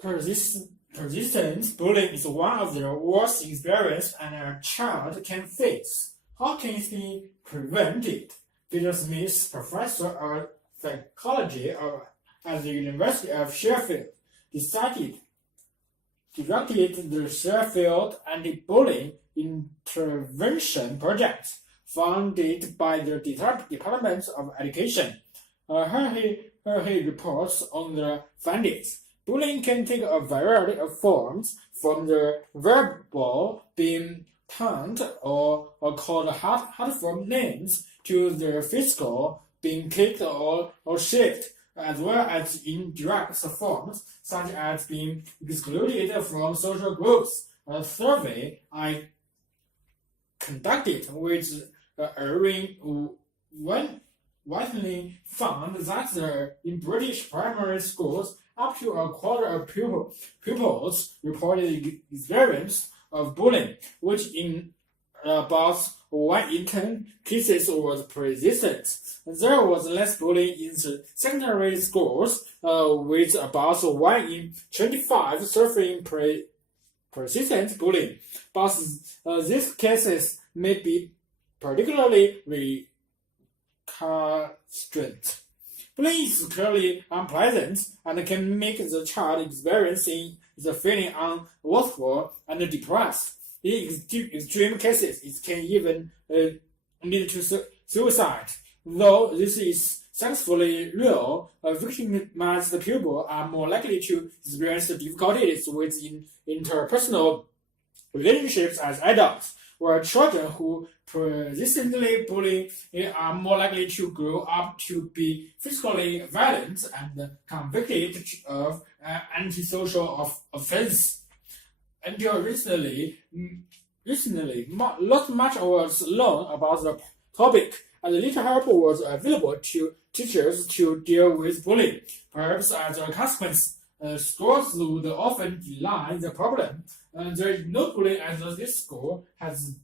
Persistent bullying is one of the worst experiences a child can face. How can it be prevented? Peter Smith, professor of psychology at the University of Sheffield, directed the Sheffield Anti-Bullying Intervention Project, funded by the Department of Education. Here he reports on the findings. Bullying can take a variety of forms, from the verbal, being taunted or called hurtful names, to the physical, being kicked or shaved, as well as indirect forms, such as being excluded from social groups. A survey I conducted with Irving Whiteley found that in British primary schools, up to a quarter of pupils reported experience of bullying, which in about 1 in 10 cases was persistent. There was less bullying in the secondary schools, with about 1 in 25 suffering persistent bullying. But these cases may be particularly recurrent. Bullying is clearly unpleasant and can make the child experiencing the feeling unworthwhile and depressed. In extreme cases, it can even lead to suicide. Though this is thankfully real, victimized pupils are more likely to experience difficulties with interpersonal relationships as adults, where children who persistently bully are more likely to grow up to be physically violent and convicted of antisocial offense. Until recently, not much was known about the topic, and little help was available to teachers to deal with bullying. Perhaps as a consequence, schools would often deny the problem. There is no bullying at this school has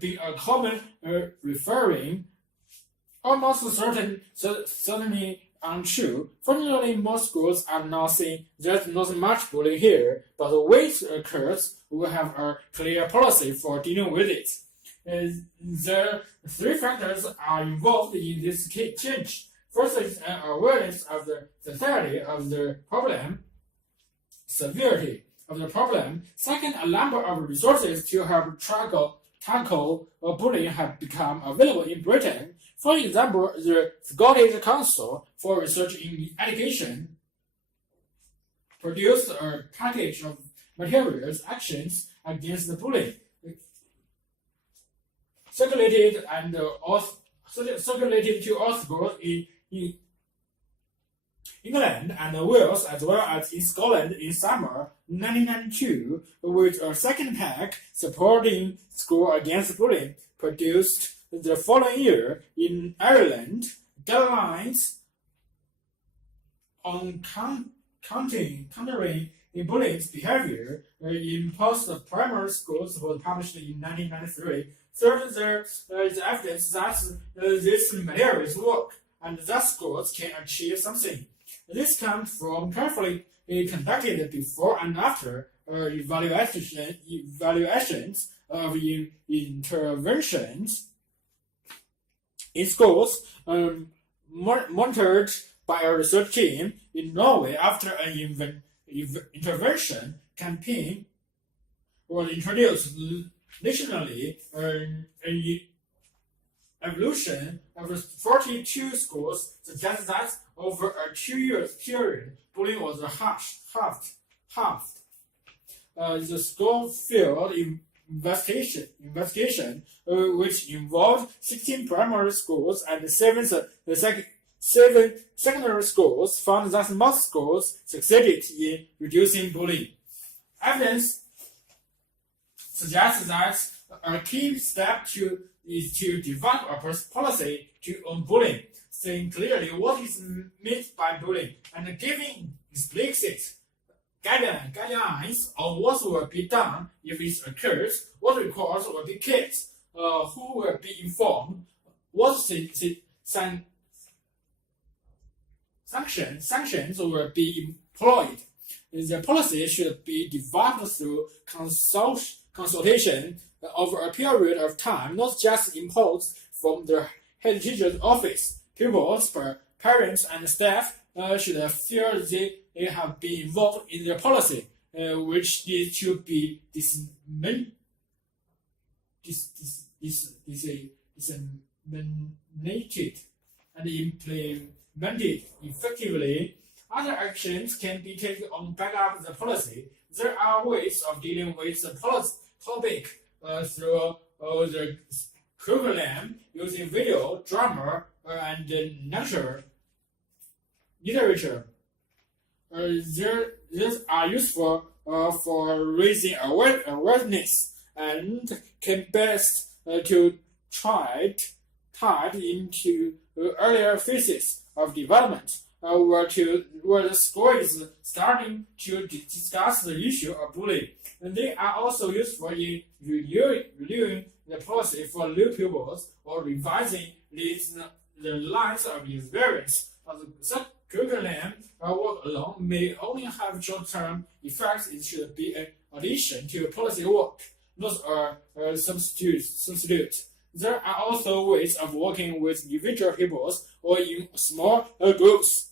been a common referring, almost certainly untrue. Fortunately, most schools are now saying there's not much bullying here, but when it occurs, we have a clear policy for dealing with it. The 3 factors are involved in this change. First is an awareness of the severity of the problem. Second, a number of resources to help tackle bullying have become available in Britain. For example, the Scottish Council for Research in Education produced a package of materials, actions against bullying, circulated to all schools in England and Wales, as well as in Scotland in summer 1992, with a second pack supporting school against bullying produced the following year. In Ireland, guidelines on countering bullying behavior in post-primary schools was published in 1993. Third, there is evidence that these materials work and that schools can achieve something. This comes from carefully conducted before and after evaluations of interventions in schools, monitored by a research team in Norway after an intervention campaign was introduced nationally. An evaluation of 42 schools suggests that over a 2-year period, bullying was halved. The school field investigation, which involved 16 primary schools and 7 secondary schools, found that most schools succeeded in reducing bullying. Evidence suggests that a key step is to develop a policy on bullying, saying clearly what is meant by bullying and giving explicit guidelines on what will be done if it occurs, what recourse will be kept, who will be informed, what sanctions will be employed. the policy should be developed through consultation over a period of time, not just imposed from the head teacher's office. Pupils, parents, and staff should feel they have been involved in the policy, which needs to be disseminated and implemented effectively. Other actions can be taken on back up the policy. There are ways of dealing with the topic through the curriculum using video, drama, and literature. These are useful for raising awareness and can best to tied into earlier phases of development, where the school is starting to discuss the issue of bullying. And they are also useful in reviewing the policy for new pupils or revising the lines of experience. The curriculum work alone may only have short-term effects. It should be an addition to policy work, not a substitute. There are also ways of working with individual pupils or in small groups.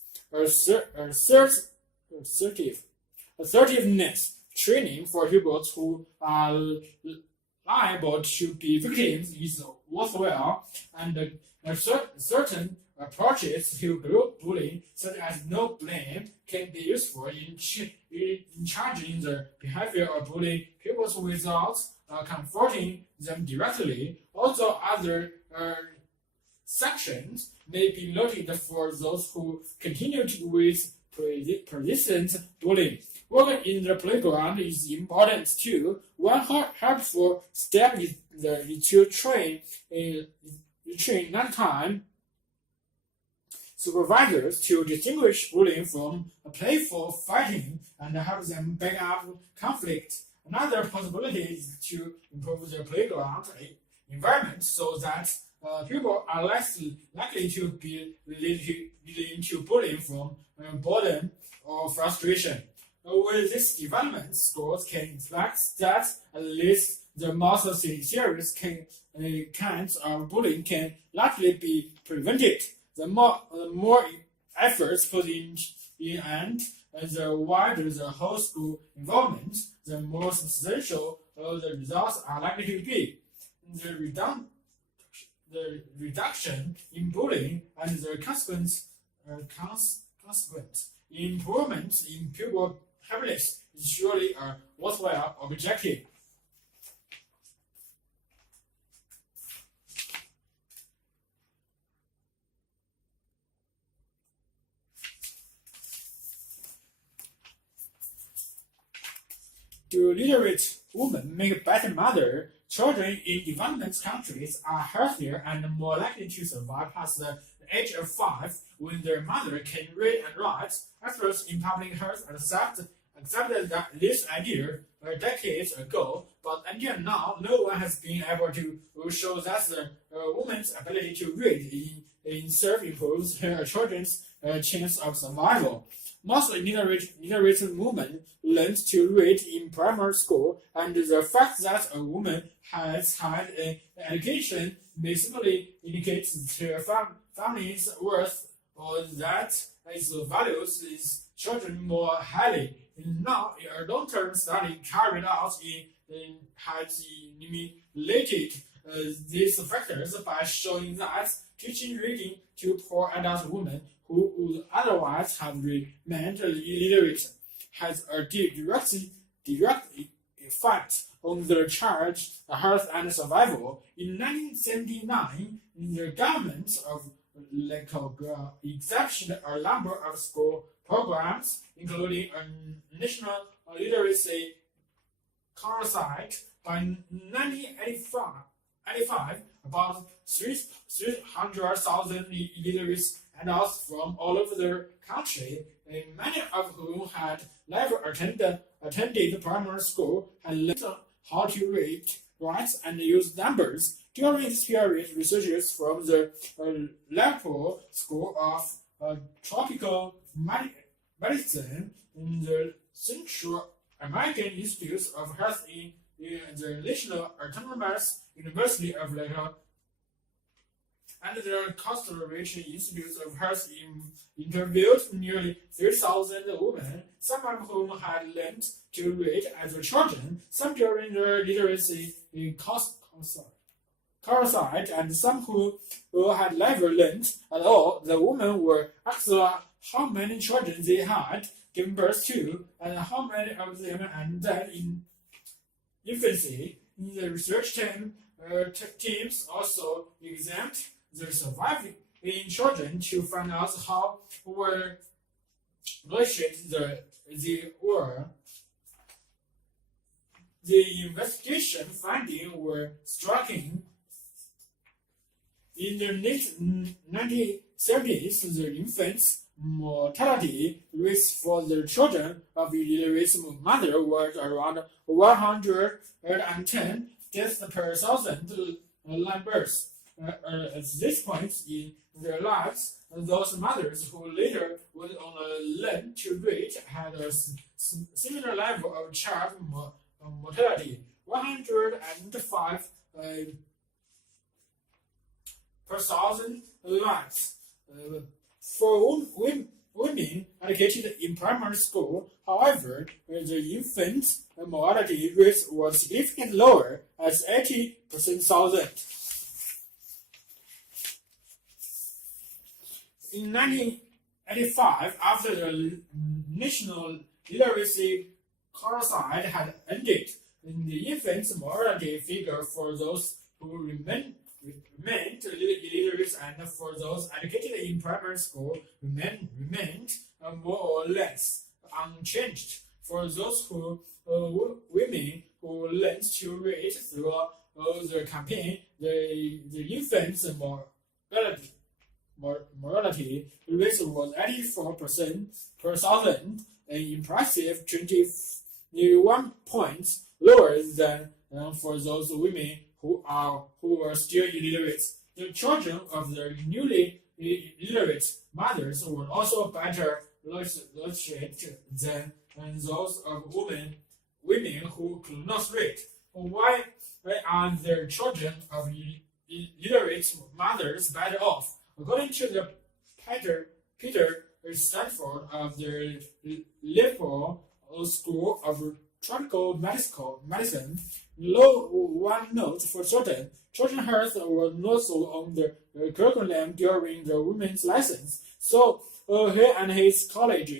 Assertiveness training for pupils who are liable to be victims is worthwhile, and certain approaches to group bullying, such as no blame, can be useful in changing the behavior of bullying pupils without confronting them directly. Also, other sections may be noted for those who continue with persistent bullying. Working in the playground is important too. One helpful step is to train non-time supervisors to distinguish bullying from playful fighting and help them back up conflict. Another possibility is to improve the playground environment so that people are less likely to be leading to bullying from boredom or frustration. With this development, schools can expect that at least the most serious kinds of bullying can largely be prevented. The more efforts put in and the wider the whole school involvement, the more substantial the results are likely to be. The reduction in bullying and the consequent improvement in pupil happiness is surely a worthwhile objective. Do literate women make better mothers? Children in development countries are healthier and more likely to survive past the age of 5 when their mother can read and write. Experts in public health accepted this idea decades ago, but until now, no one has been able to show that the woman's ability to read in itself improves her children's chance of survival. Most literate women learned to read in primary school, and the fact that a woman has had an education may simply indicate her family's worth or that it values its children more highly. Now, a long-term study carried out has eliminated these factors by showing that teaching reading to poor adult women who would otherwise have remained illiterate has a direct effect on their child's health and survival. In 1979, the government of accepted a number of school programs, including a national literacy course. By 1985, about 300,000 illiterate adults from all over the country, many of whom had never attended primary school, had learned how to read, write, and use numbers. During this period, researchers from the Liverpool School of Tropical medicine in the Central American Institute of Health in the National Autonomous University of Latvia and the Costa Rica Institute of Health interviewed nearly 3,000 women, some of whom had learned to read as children, some during their literacy courses, and some who had never learned at all. The women were asked how many children they had given birth to and how many of them had died in infancy. The research teams also examined the surviving children to find out how were nourished they were. The investigation findings were striking. In the mid-1970s, the infants' mortality rates for the children of illiterate mother was around 110 deaths per 1,000 live births. At this point in their lives, those mothers who later would only learn to read had a similar level of child mortality, 105 per 1,000 lives. For women educated in primary school, however, the infant mortality rate was significantly lower, at 80 per 1,000. In 1985, after the national literacy course had ended, the infant mortality figure for those who remained illiterate and for those educated in primary school remained more or less unchanged. For those women who learned to read through the campaign, the infant's mortality rate was 84% per 1,000, an impressive 21 points lower than for those women who were still illiterate. The children of the newly illiterate mothers were also better literate than those of women who could not read. Why are the children of illiterate mothers better off? According to the Peter Stanford of the Liverpool School of Tropical Medicine, one note for certain, children's health was not so on the curriculum during the women's lessons. So he and his colleagues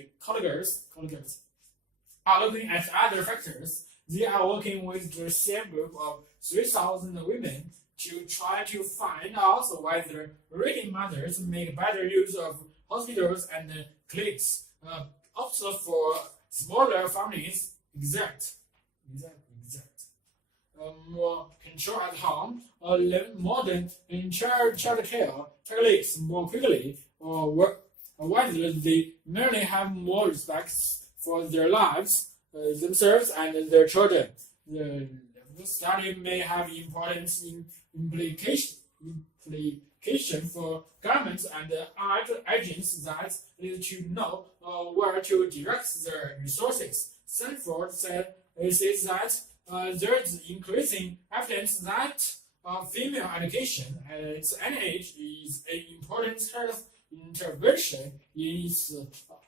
are looking at other factors. They are working with the same group of 3,000 women to try to find out whether reading mothers make better use of hospitals and clinics, also for smaller families, more control at home, or modern child care techniques more quickly, or whether they merely have more respect for their lives, themselves, and their children. The study may have important implication for governments and agencies that need to know where to direct their resources. Stanford says that there is increasing evidence that female education at any age is an important health intervention in its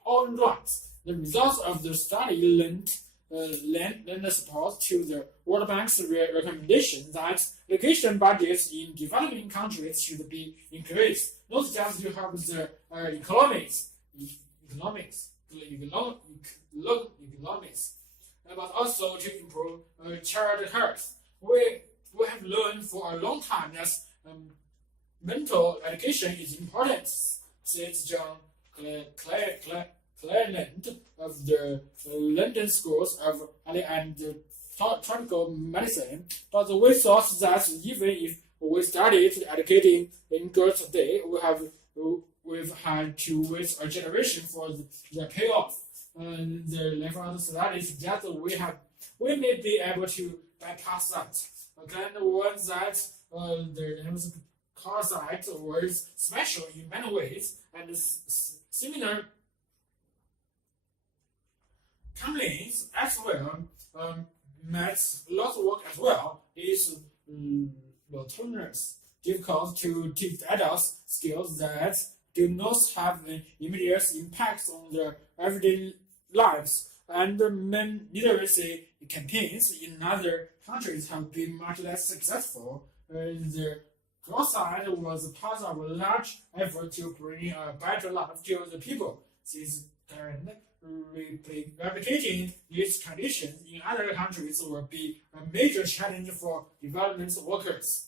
own right. The results of the study lend support to the World Bank's recommendation that education budgets in developing countries should be increased, not just to help the economics, but also to improve child health. We have learned for a long time that mental education is important, says John Cleland of the London Schools of and Tropical Medicine. But we thought that even if we started educating in girls today, we've had to wait a generation for the payoff. The level studies that we may be able to bypass that. Again, was that the parasite was special in many ways and similar companies as well makes lots of work as well. Is monotonous, difficult to teach adults skills that do not have an immediate impact on their everyday lives. And many literacy campaigns in other countries have been much less successful. The growth side was part of a large effort to bring a better life to the people. Since replicating these conditions in other countries will be a major challenge for development workers.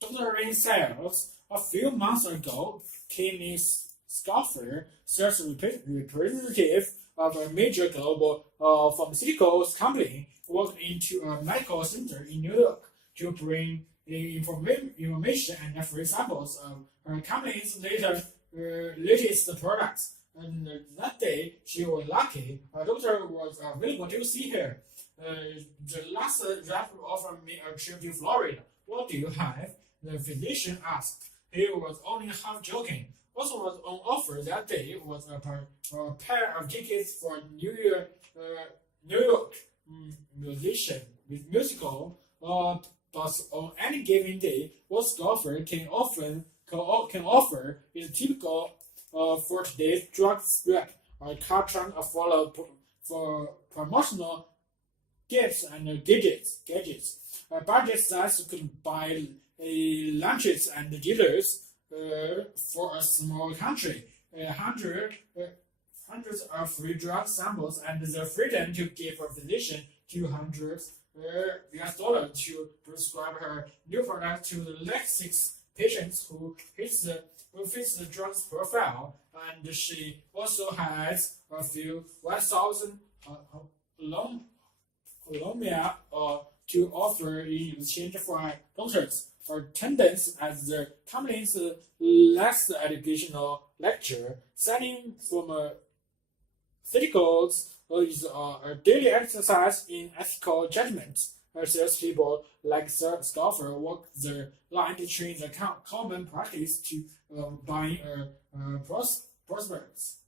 Dr. Ring says a few months ago, Kenny Scoffer, sales representative of a major global pharmaceuticals company, walked into a medical center in New York to bring information and free samples of her company's latest products. And that day, she was lucky. A doctor was available to see her. The last rep offered me a trip to Florida. What do you have? The physician asked. He was only half joking. What was on offer that day was a pair of tickets for New York musical. But on any given day, what Scoffer can offer is typical for today's drug strap, a car trunk for promotional gifts and gadgets. Budget size could buy lunches and dinners for a small country. Hundreds of free drug samples and the freedom to give a physician $200 to prescribe her new product to the next 6 patients who fits the drug's profile, and she also has a few 1,000 Colombia to offer in exchange for doctors or attendance at the company's last educational lecture. Setting pharmaceuticals is a daily exercise in ethical judgment. Salespeople like Scoffer walk the line between the common practice to buying prospects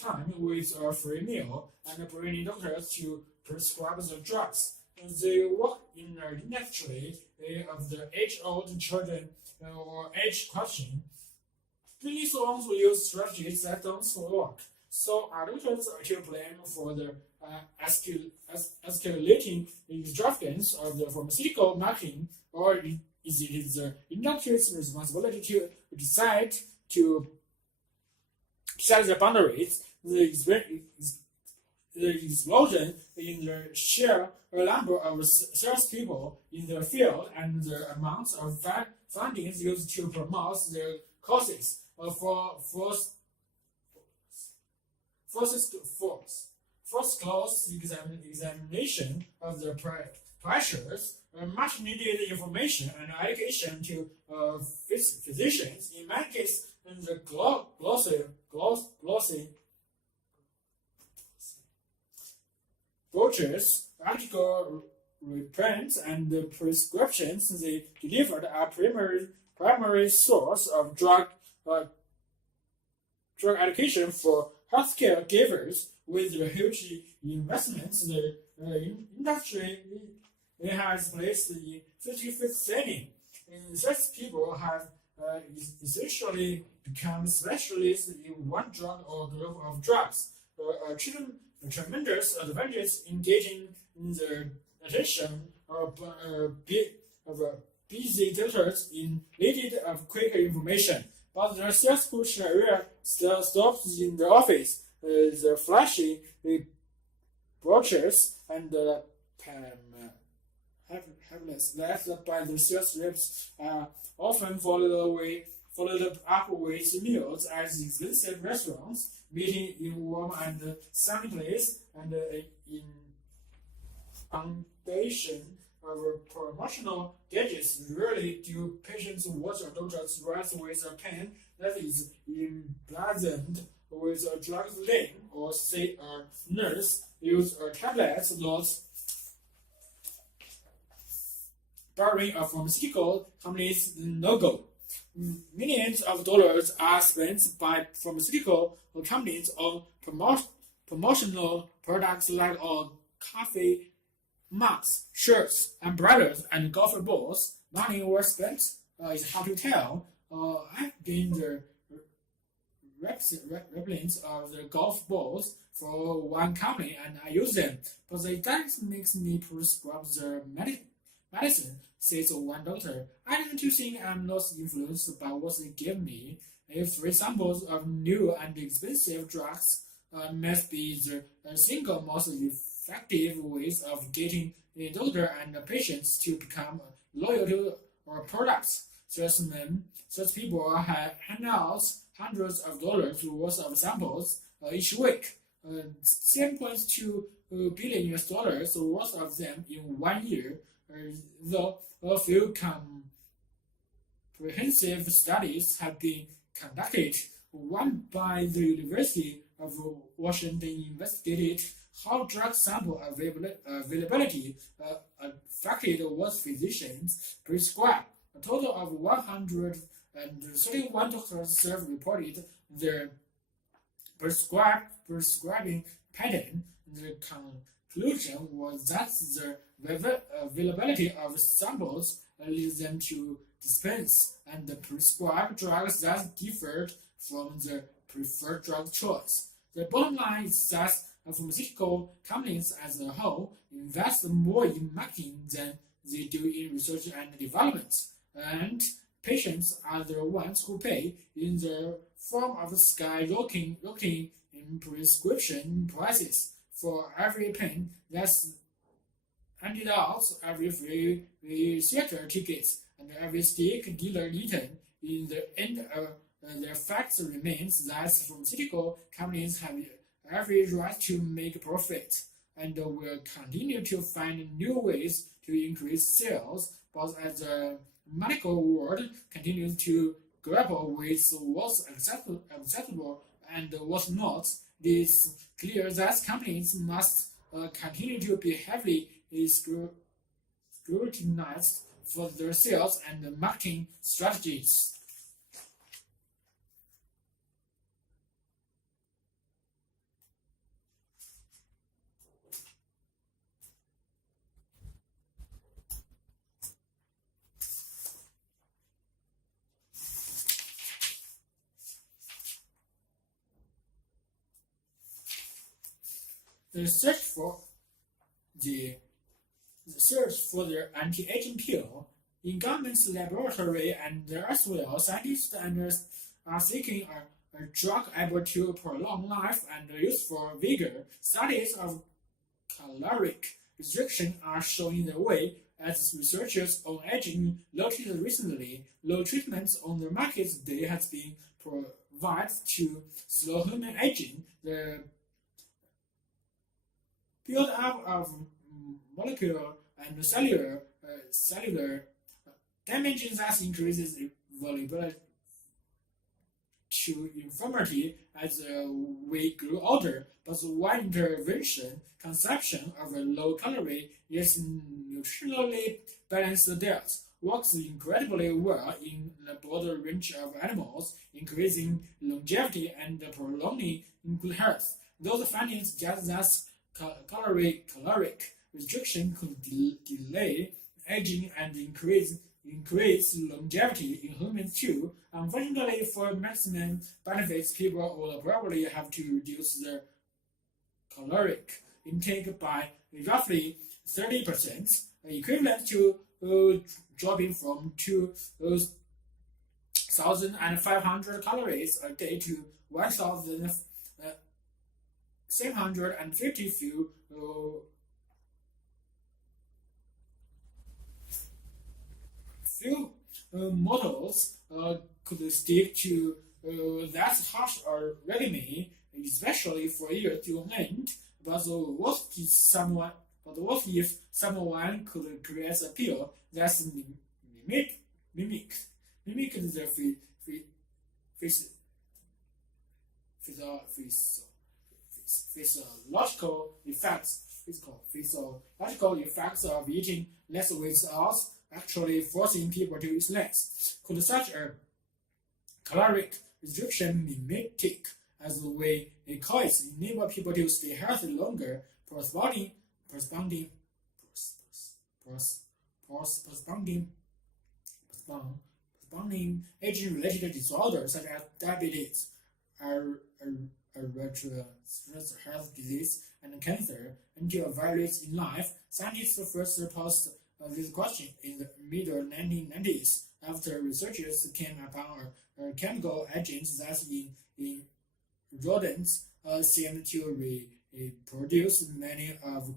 time with a free meal and bringing doctors to prescribe the drugs. They work in the industry of the age-old children or age question. These also use strategies that don't work. So are doctors to blame for the escalating extravagance of the pharmaceutical marketing, or is it the industry's responsibility to decide to set the boundaries? The explosion in the sheer number of salespeople in the field and the amount of funding used to promote their causes first close examination of the pressures, much needed information and education to physicians. In many cases, the glossy brochures, article reprints, and prescriptions they delivered are primary source of drug education for healthcare givers. With the huge investments, the industry has placed in 50-50 setting. And such people have essentially become specialists in one drug or group of drugs. A tremendous advantage in getting the attention of busy doctors in needed of quick information. But the sales push area still stops in the office. The flashy brochures and the pamphlets left by the sales reps are often followed up with meals at expensive restaurants, meeting in warm and sunny place, and in foundation of promotional gadgets. Rarely do patients watch a doctor's write with a pen that is emblazoned with a drug's name, or say a nurse use a tablet not barring a pharmaceutical company's no-go. Millions of dollars are spent by pharmaceutical companies on promotional products like coffee mugs, shirts, umbrellas, and golf balls. Money was spent is hard to tell. I've been the replacements of the golf balls for one company and I use them, but that makes me prescribe the medicine, says one doctor. I tend to think I'm not influenced by what they give me. If examples of new and expensive drugs must be the single most effective ways of getting the doctor and the patients to become loyal to our products. Such people hand out hundreds of dollars worth of samples each week, 7.2 billion US dollars worth of them in 1 year, though a few comprehensive studies have been conducted. One by the University of Washington investigated how drug sample availability affected what physicians prescribe. A total of 131 doctors self-reported their prescribing pattern. The conclusion was that the availability of samples leads them to dispense and prescribe drugs that differed from the preferred drug choice. The bottom line is that pharmaceutical companies as a whole invest more in marketing than they do in research and development, and patients are the ones who pay in the form of skyrocketing in prescription prices. For every pen that's handed out, every free theater tickets, and every steak dealer eaten, in the end, the fact remains that pharmaceutical companies have every right to make profit and will continue to find new ways to increase sales, but as the medical world continues to grapple with what's acceptable and what's not, it is clear that companies must continue to be heavily scrutinized for their sales and marketing strategies. The search for the anti-aging pill in government's laboratory and elsewhere, scientists are seeking a drug able to prolong life and useful vigor. Studies of caloric restriction are showing the way, as researchers on aging noticed recently. Low treatments on the market today has been provided to slow human aging. The build-up of molecular and cellular damage that increases vulnerability to infirmity as we grow older, but one intervention conception of a low-calorie yet nutritionally balanced diet works incredibly well in a broader range of animals, increasing longevity and prolonging good health. Those findings suggest that caloric restriction could delay aging and increase longevity in humans too. Unfortunately, for maximum benefits, people will probably have to reduce their caloric intake by roughly 30%, equivalent to dropping from 2,500 calories a day to 1,750 few models could stick to that harsh regime, especially for years to end. But what if someone could create a pill that mimic the physiological effects of eating less without actually forcing people to eat less. Could such a caloric restriction mimetic, as we call it, enable people to stay healthy longer, postponing aging-related disorders such as diabetes, health disease, and cancer. Until various in life, scientists first posed this question in the mid-1990s after researchers came upon a chemical agent that in rodents seemed to reproduce many of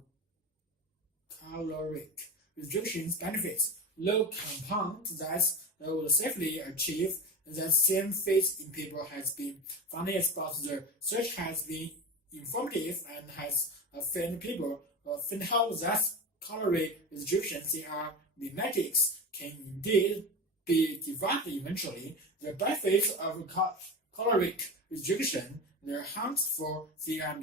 caloric restrictions benefits. Low compound that would safely achieve the same fate in people has been found, but the research has been informative and has found how that calorie restrictions in our mimetics can indeed be developed eventually. The benefits of caloric restriction, the harmful their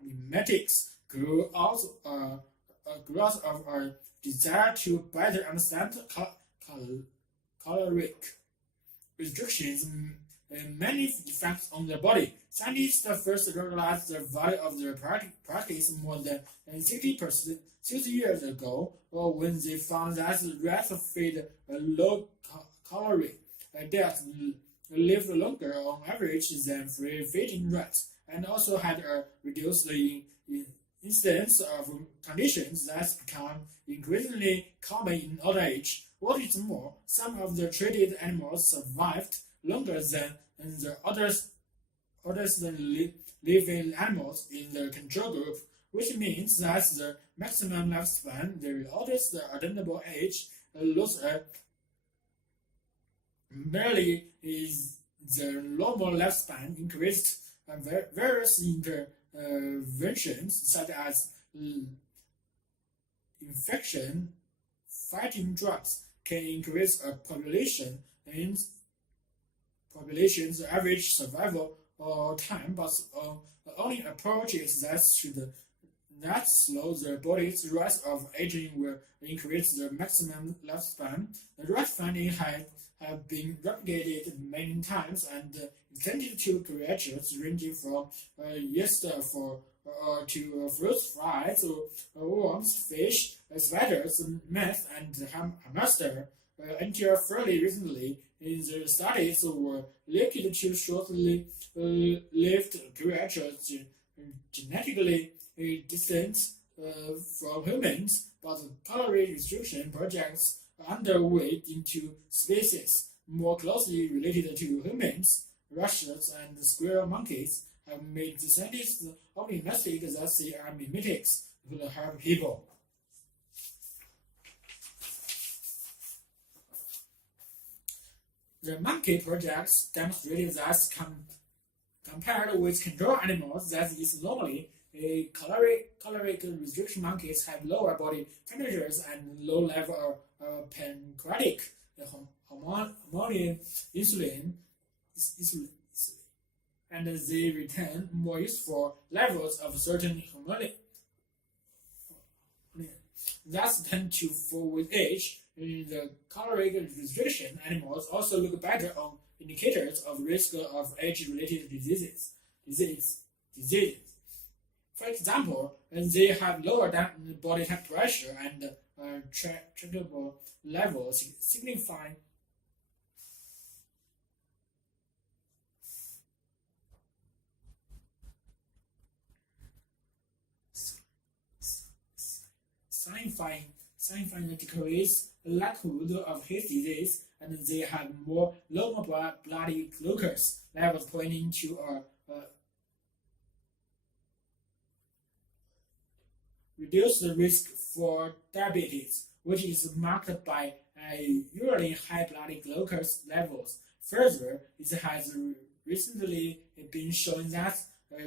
mimetics grew out of a desire to better understand caloric restrictions many effects on the body. Scientists first realized the value of the practice more than 60 years ago, when they found that rats fed a low-calorie diet lived longer on average than free-feeding rats, and also had a reduced incidence of conditions that become increasingly common in old age. What is more, some of the treated animals survived longer than the others than living animals in the control group, which means that the maximum lifespan, the oldest attainable age, lost merely is the normal lifespan increased. Various interventions such as infection fighting drugs can increase a population's average survival time, but only approaches that slow the body's rate of aging will increase the maximum lifespan. The rat finding have been replicated many times and extended to creatures ranging from yeast to fruit flies, worms, fish, spiders, moths, and hamster. Until fairly recently, the studies were limited to short-lived creatures genetically distant from humans, but calorie restriction projects underway into species more closely related to humans. Rushes and squirrel monkeys have made the scientists optimistic that they are mimetics who will help people. The monkey projects demonstrated that compared with control animals, that is normally caloric restriction monkeys have lower body temperatures and low level of pancreatic hormone insulin, and they retain more useful levels of certain hormone that tend to fall with age. The caloric restriction animals also look better on indicators of risk of age-related diseases. For example, they have lower body temperature and treatable levels, signifying the decreased likelihood of his disease, and they have more normal blood glucose levels, pointing to a reduced risk for diabetes, which is marked by usually high blood glucose levels. Further, it has recently been shown that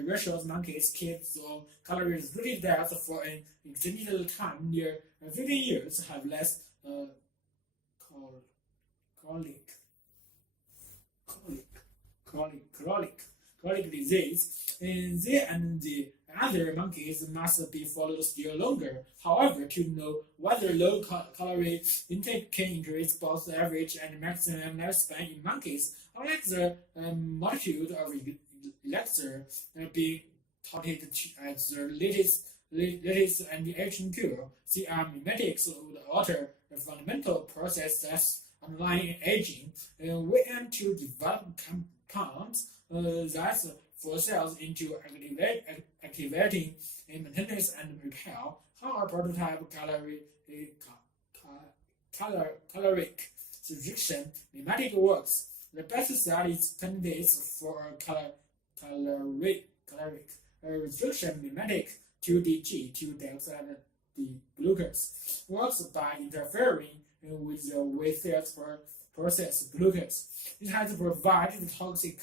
rhesus monkeys keep the calorie-restricted diet for an extended time, near 15 years, have less chronic disease. They and the Other monkeys must be followed still longer. However, to know whether low calorie intake can increase both the average and maximum lifespan in monkeys, unlike the multitude of elixir being touted as the latest anti-aging cure, CR mimetics would alter the fundamental process that's underlying aging. We aim to develop compounds that for cells into activating maintenance and repair. How a prototype caloric restriction mimetic works. The best studied candidates for caloric restriction mimetic 2DG, 2-deoxide glucose, works by interfering with the way cells process glucose. It has provided toxic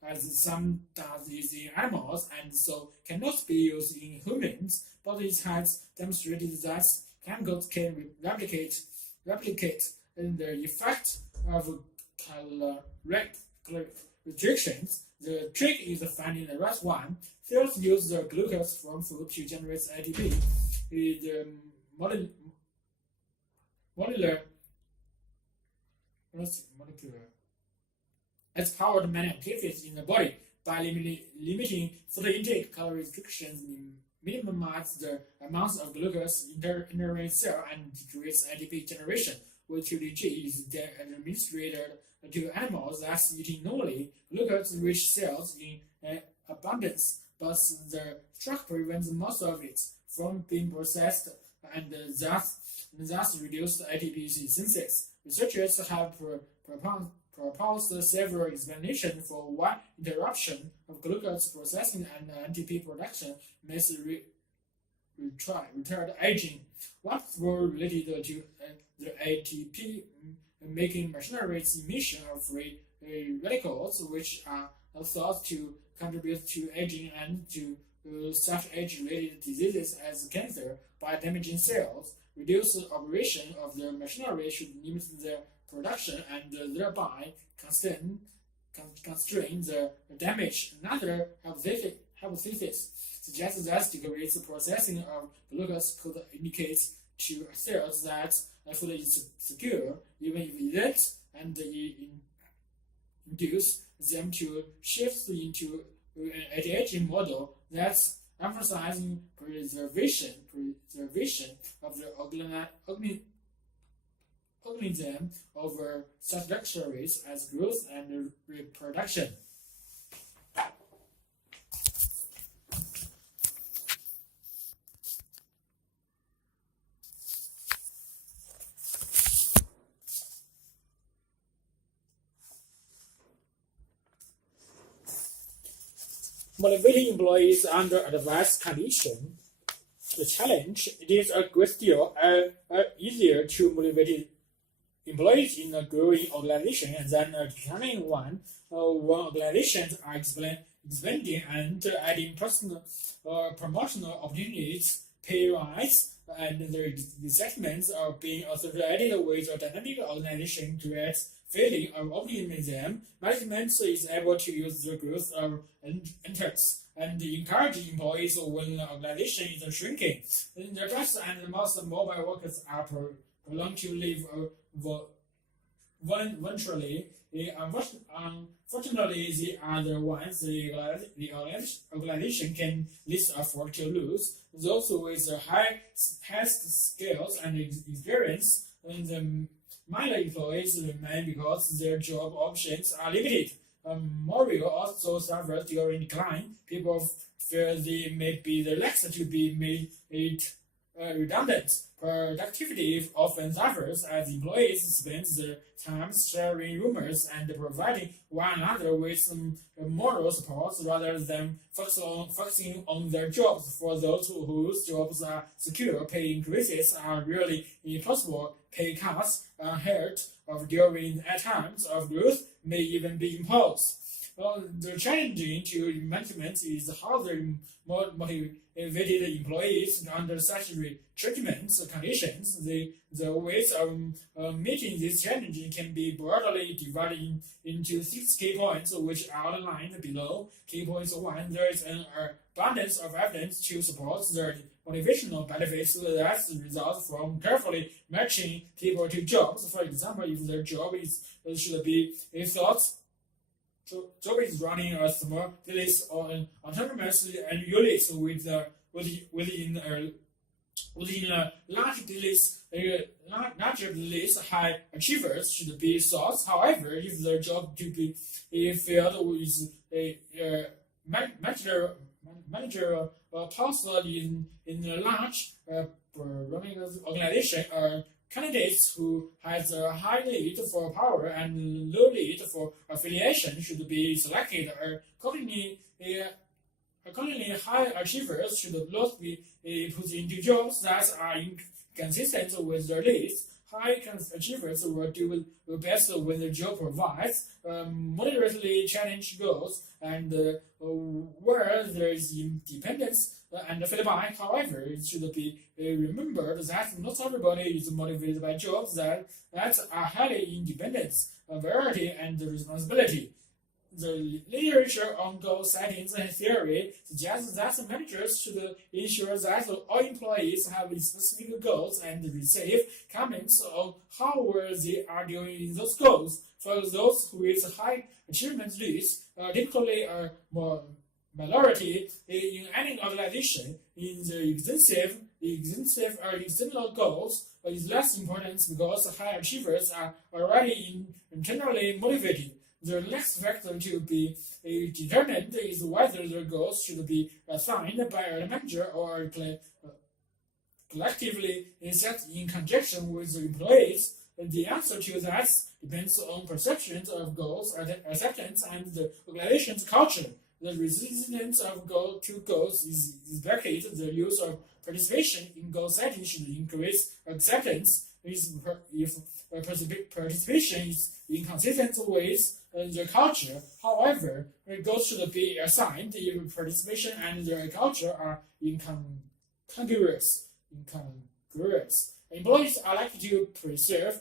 as some does in animals and so cannot be used in humans, but it has demonstrated that chemicals can replicate the effect of caloric restrictions. The trick is finding the right one. Cells use the glucose from food to generate ATP. The molecular has powered many activities in the body. By limiting food intake, calorie restrictions minimize the amounts of glucose entering the cell and decrease ATP generation. With 2DG is administered to animals that's eating normally. Glucose rich cells in abundance, but the structure prevents most of it from being processed and thus reduce ATP synthesis. Researchers have proposed several explanations for why interruption of glucose processing and ATP production may retard aging. One were related to the ATP making machinery's emission of free radicals, which are thought to contribute to aging and to such age-related diseases as cancer by damaging cells. Reduced operation of the machinery should limit their production and thereby constrain the damage. Another hypothesis suggests that decreased processing of glucose could indicate to cells that food is secure, even if it isn't, and induce them to shift into an anti-aging model that's emphasizing preservation of the organism over such luxuries as growth and reproduction. Motivating employees under adverse conditions. The challenge: it is a great deal easier to motivate employees in a growing organization than a declining one. When organizations are expanding and adding personal promotional opportunities, pay rise, and the excitements are being associated with a dynamic organization creates feeling of optimism. Management is able to use the growth of interests and encourage employees when the organization is shrinking. The best and most mobile workers are prolonged to live voluntarily. Unfortunately, the other ones the organization can least afford to lose. Those with high skills and experience, the minor employees remain because their job options are limited. Morale also suffers during decline. People fear they may be the next to be made redundant. Productivity often suffers as employees spend their time sharing rumors and providing one another with moral support rather than focusing on their jobs. For those whose jobs are secure, pay increases are really impossible. Pay cuts unheard of during times of growth may even be imposed. the challenging to management is how the motivated employees under such treatment conditions. The ways of meeting this challenge can be broadly divided into 6 key points, which are outlined below. Key points 1: there is an abundance of evidence to support the motivational benefits that result from carefully matching people to jobs. For example, if their job should be a thought job is running a small business or an autonomous unit within a large business. Larger business high achievers should be sought. However, if their job to be a field with a manager post in a large running organization, candidates who has a high need for power and low need for affiliation should be selected. Accordingly, high achievers should not be put into jobs that are inconsistent with their needs. High achievers will do best when the job provides moderately challenged goals and where there is independence and feedback. However, it should be remembered that not everybody is motivated by jobs that are highly independent, variety, and responsibility. The literature on goal setting theory suggests that managers should ensure that all employees have specific goals and receive comments on how well they are doing in those goals. For those with high achievement needs, typically a minority in any organization, in the external goals is less important because high achievers are already internally motivated. The next factor to be determined is whether the goals should be assigned by a manager or collectively set in conjunction with the employees. The answer to that depends on perceptions of goals, acceptance, and the organization's culture. The resistance of goals is expected. The use of participation in goal setting should increase acceptance. If participation is inconsistent with the culture, however, goals should be assigned if participation and the culture are incongruous. Employees are likely to perceive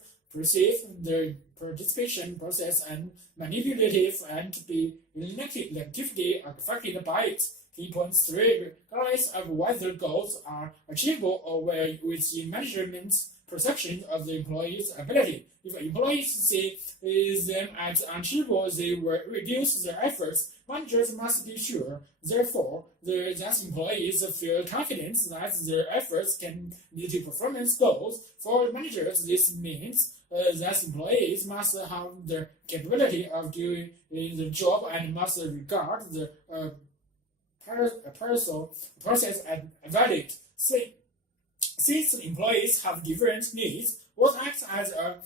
the participation process and manipulative and to be negatively affected by it. Key points 3: regardless of whether goals are achievable or within management's perception of the employee's ability. If employees see them as unachievable, they will reduce their efforts. Managers must be sure, therefore, that employees feel confident that their efforts can lead to performance goals. For managers, this means that employees must have the capability of doing the job and must regard the process as valid. Since employees have different needs, what acts as a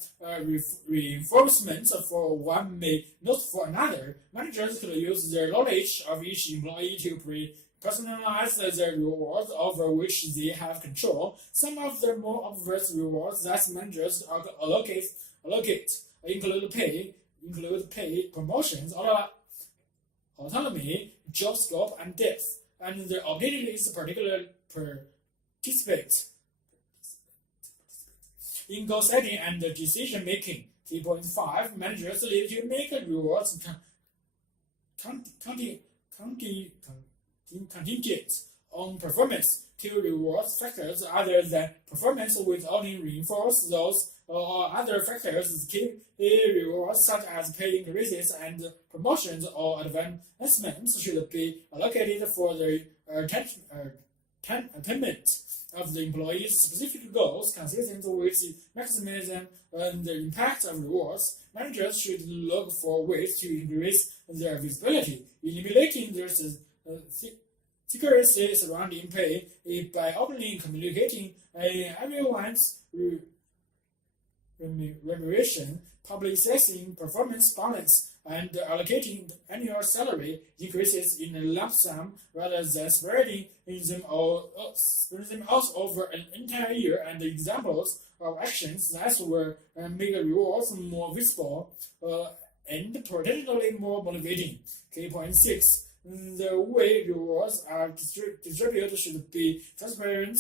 reinforcement for one may not for another. Managers could use their knowledge of each employee to personalize the rewards over which they have control. Some of the more obvious rewards that managers allocate include pay, promotions, autonomy, job scope, and depth, and the ability is particularly participate in goal setting and decision making. 3.5 managers need to make rewards contingent on performance. To reward factors other than performance will only reinforce those or other factors. Key rewards such as pay increases and promotions or advancements should be allocated for the attainment of the employee's specific goals consistent with the mechanism and the impact of rewards. Managers should look for ways to increase their visibility, eliminating their secrecy surrounding pay by openly communicating everyone's remuneration, publicizing performance balance, and allocating annual salary increases in a lump sum rather than spreading them out over an entire year. And examples of actions that will make rewards more visible and potentially more motivating. Key point 6. The way rewards are distributed should be transparent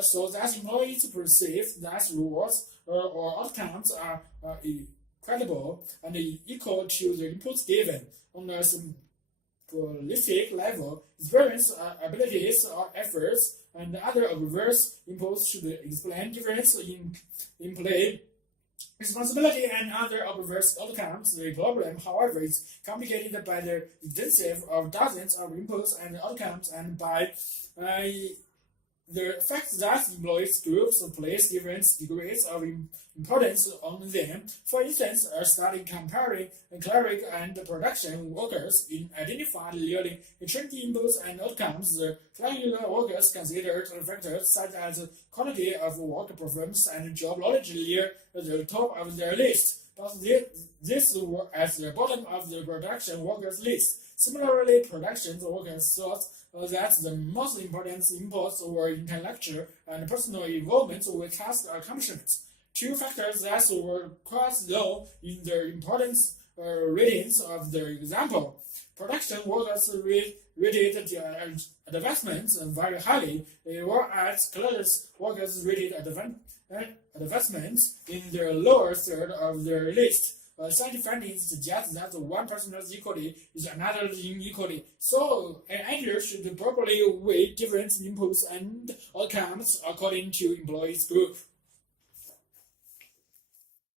so that employees perceive that rewards or outcomes are equitable and equal to the inputs given. On a holistic level, experience, abilities, or efforts, and other observers inputs should explain difference in play responsibility and other observers outcomes. The problem, however, is complicated by the extensive of dozens of inputs and outcomes and by the fact that employees groups place different degrees of importance on them. For instance, a study comparing cleric and production workers in identified nearly intrinsic inputs and outcomes. The clerical workers considered factors such as quality of work performance and job knowledge near the top of their list, but this were at the bottom of the production workers list. Similarly, production workers thought that the most important inputs were intellectual and personal involvement with task accomplishment. Two factors that were quite low in the importance ratings of the example. Production workers rated the advancements very highly, whereas clerks workers rated advancements in the lower third of their list. Scientific findings suggest that one person is equally is another inequally. So, an editor should properly weigh different inputs and outcomes according to employees group.